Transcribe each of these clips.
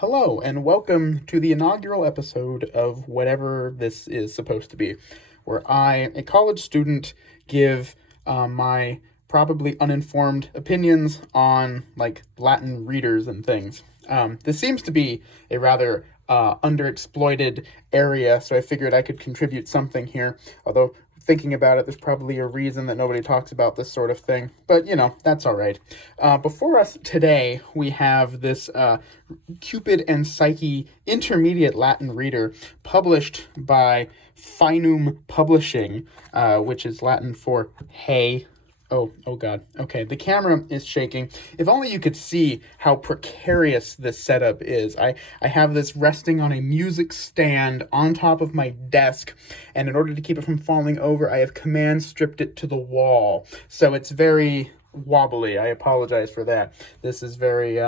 Hello, and welcome to the inaugural episode of whatever this is supposed to be, where I, a college student, give my probably uninformed opinions on, Latin readers and things. This seems to be a rather underexploited area, so I figured I could contribute something here, although thinking about it, there's probably a reason that nobody talks about this sort of thing. But, that's all right. Before us today, we have this Cupid and Psyche intermediate Latin reader published by Faenum Publishing, which is Latin for hey. Oh God. Okay, the camera is shaking. If only you could see how precarious this setup is. I have this resting on a music stand on top of my desk, and in order to keep it from falling over, I have command stripped it to the wall. So it's very wobbly. I apologize for that. This is very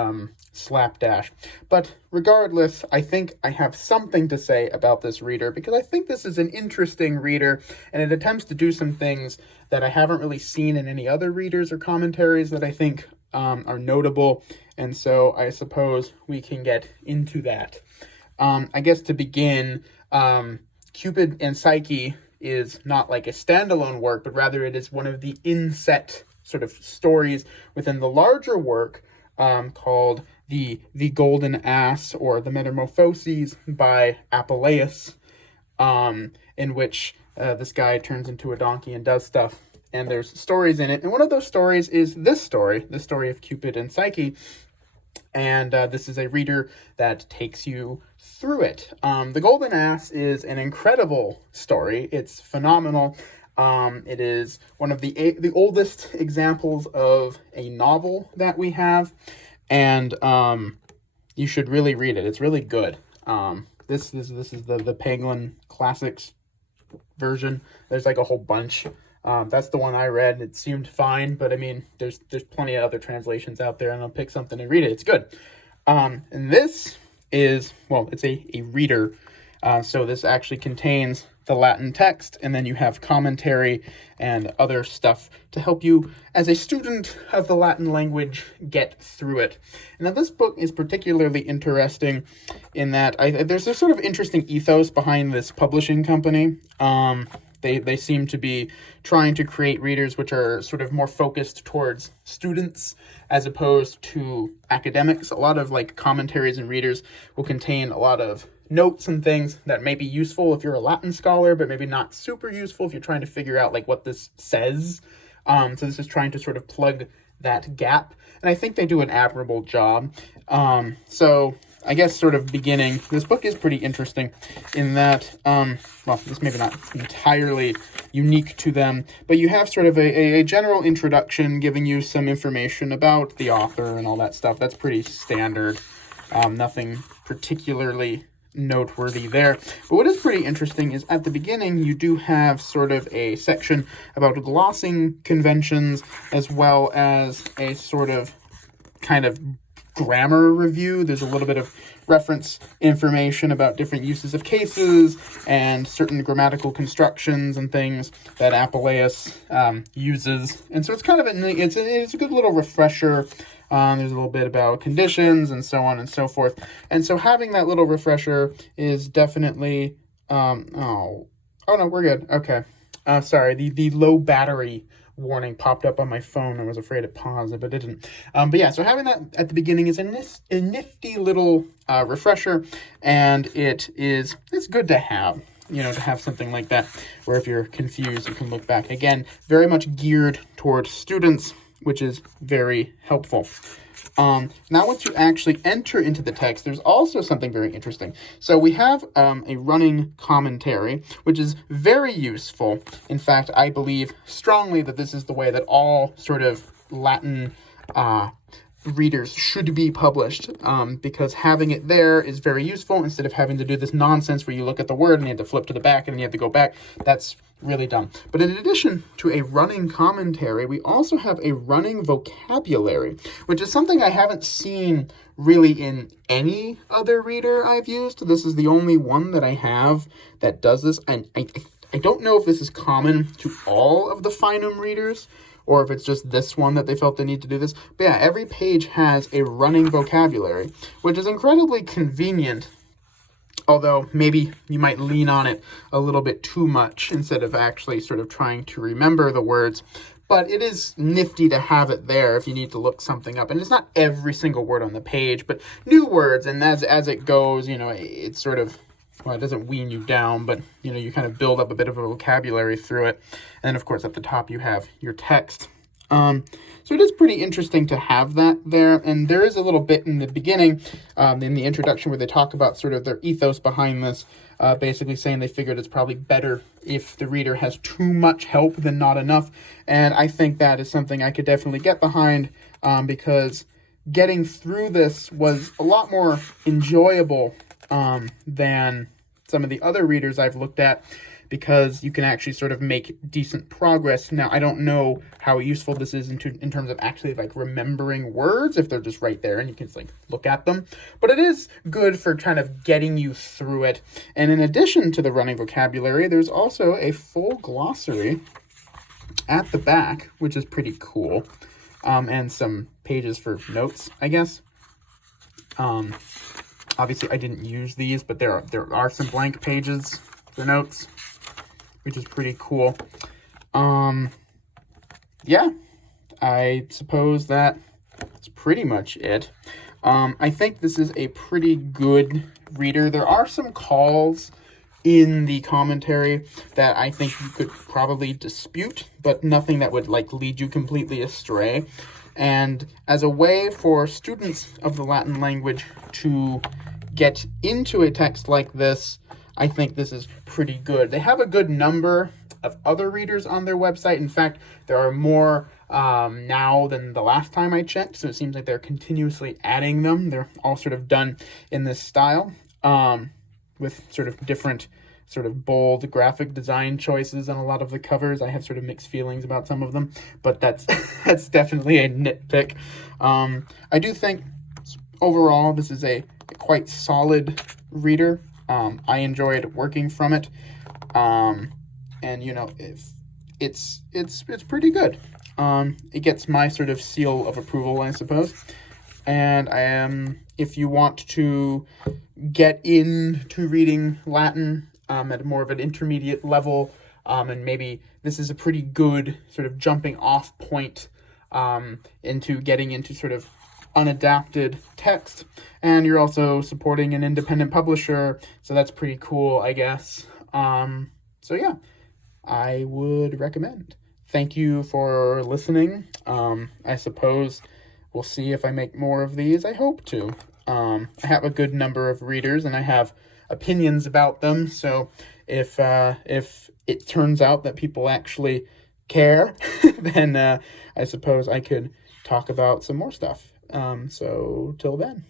slapdash. But regardless, I think I have something to say about this reader because I think this is an interesting reader, and it attempts to do some things that I haven't really seen in any other readers or commentaries that I think are notable, and so I suppose we can get into that. I guess to begin, Cupid and Psyche is not like a standalone work, but rather it is one of the inset sort of stories within the larger work called the Golden Ass, or the Metamorphoses by Apuleius, in which this guy turns into a donkey and does stuff, and there's stories in it. And one of those stories is this story, the story of Cupid and Psyche, and this is a reader that takes you through it. The Golden Ass is an incredible story. It's phenomenal. It is one of the oldest examples of a novel that we have, and you should really read it. It's really good. This is the Penguin Classics version. There's like a whole bunch. That's the one I read. It seemed fine, but I mean, there's plenty of other translations out there, and I'll pick something and read it. It's good. And this is, it's a reader. So this actually contains the Latin text, and then you have commentary and other stuff to help you, as a student of the Latin language, get through it. And now this book is particularly interesting in that there's a sort of interesting ethos behind this publishing company. They seem to be trying to create readers which are sort of more focused towards students as opposed to academics. A lot of commentaries and readers will contain a lot of notes and things that may be useful if you're a Latin scholar, but maybe not super useful if you're trying to figure out what this says. So this is trying to sort of plug that gap, and I think they do an admirable job. So I guess sort of beginning, this book is pretty interesting in that, this maybe not entirely unique to them, but you have sort of a general introduction giving you some information about the author and all that stuff. That's pretty standard. Nothing particularly noteworthy there. But what is pretty interesting is at the beginning you do have sort of a section about glossing conventions, as well as a sort of kind of grammar review. There's a little bit of reference information about different uses of cases and certain grammatical constructions and things that Apuleius uses. And so it's kind of it's a good little refresher. There's a little bit about conditions and so on and so forth. And so having that little refresher is definitely, no, we're good. Okay. Sorry, the low battery warning popped up on my phone. I was afraid it paused it, but it didn't. But yeah, so having that at the beginning is a nifty little refresher, and it's good to have. To have something like that, where if you're confused, you can look back. Again, very much geared towards students, which is very helpful. Now once you actually enter into the text, there's also something very interesting. So we have a running commentary, which is very useful. In fact, I believe strongly that this is the way that all sort of Latin readers should be published, because having it there is very useful instead of having to do this nonsense where you look at the word and you have to flip to the back and then you have to go back. That's really dumb. But in addition to a running commentary, we also have a running vocabulary, which is something I haven't seen really in any other reader I've used. This is the only one that I have that does this, and I don't know if this is common to all of the Faenum readers, or if it's just this one that they felt they need to do this. But yeah, every page has a running vocabulary, which is incredibly convenient, although maybe you might lean on it a little bit too much instead of actually sort of trying to remember the words. But it is nifty to have it there if you need to look something up. And it's not every single word on the page, but new words. And as it goes, it's sort of, well, it doesn't wean you down, but, you kind of build up a bit of a vocabulary through it. And then, of course, at the top you have your text. So it is pretty interesting to have that there. And there is a little bit in the beginning, in the introduction, where they talk about sort of their ethos behind this, basically saying they figured it's probably better if the reader has too much help than not enough. And I think that is something I could definitely get behind, because getting through this was a lot more enjoyable than some of the other readers I've looked at, because you can actually sort of make decent progress. Now, I don't know how useful this is in terms of actually like remembering words, if they're just right there and you can just like look at them. But it is good for kind of getting you through it. And in addition to the running vocabulary, there's also a full glossary at the back, which is pretty cool. And some pages for notes, I guess. Obviously, I didn't use these, but there are some blank pages for notes, which is pretty cool. Yeah, I suppose that's pretty much it. I think this is a pretty good reader. There are some calls in the commentary that I think you could probably dispute, but nothing that would like lead you completely astray. And as a way for students of the Latin language to get into a text like this, I think this is pretty good. They have a good number of other readers on their website. In fact, there are more now than the last time I checked, so it seems like they're continuously adding them. They're all sort of done in this style, with sort of different sort of bold graphic design choices on a lot of the covers. I have sort of mixed feelings about some of them, but that's definitely a nitpick. I do think overall this is a quite solid reader. I enjoyed working from it, and if it's pretty good. It gets my sort of seal of approval, I suppose. And if you want to get into reading Latin at more of an intermediate level, and maybe this is a pretty good sort of jumping off point into getting into sort of unadapted text, and you're also supporting an independent publisher, so that's pretty cool, I guess. So yeah, I would recommend. Thank you for listening. I suppose we'll see if I make more of these. I hope to. I have a good number of readers, and I have opinions about them, so if it turns out that people actually care, then I suppose I could talk about some more stuff. So till then.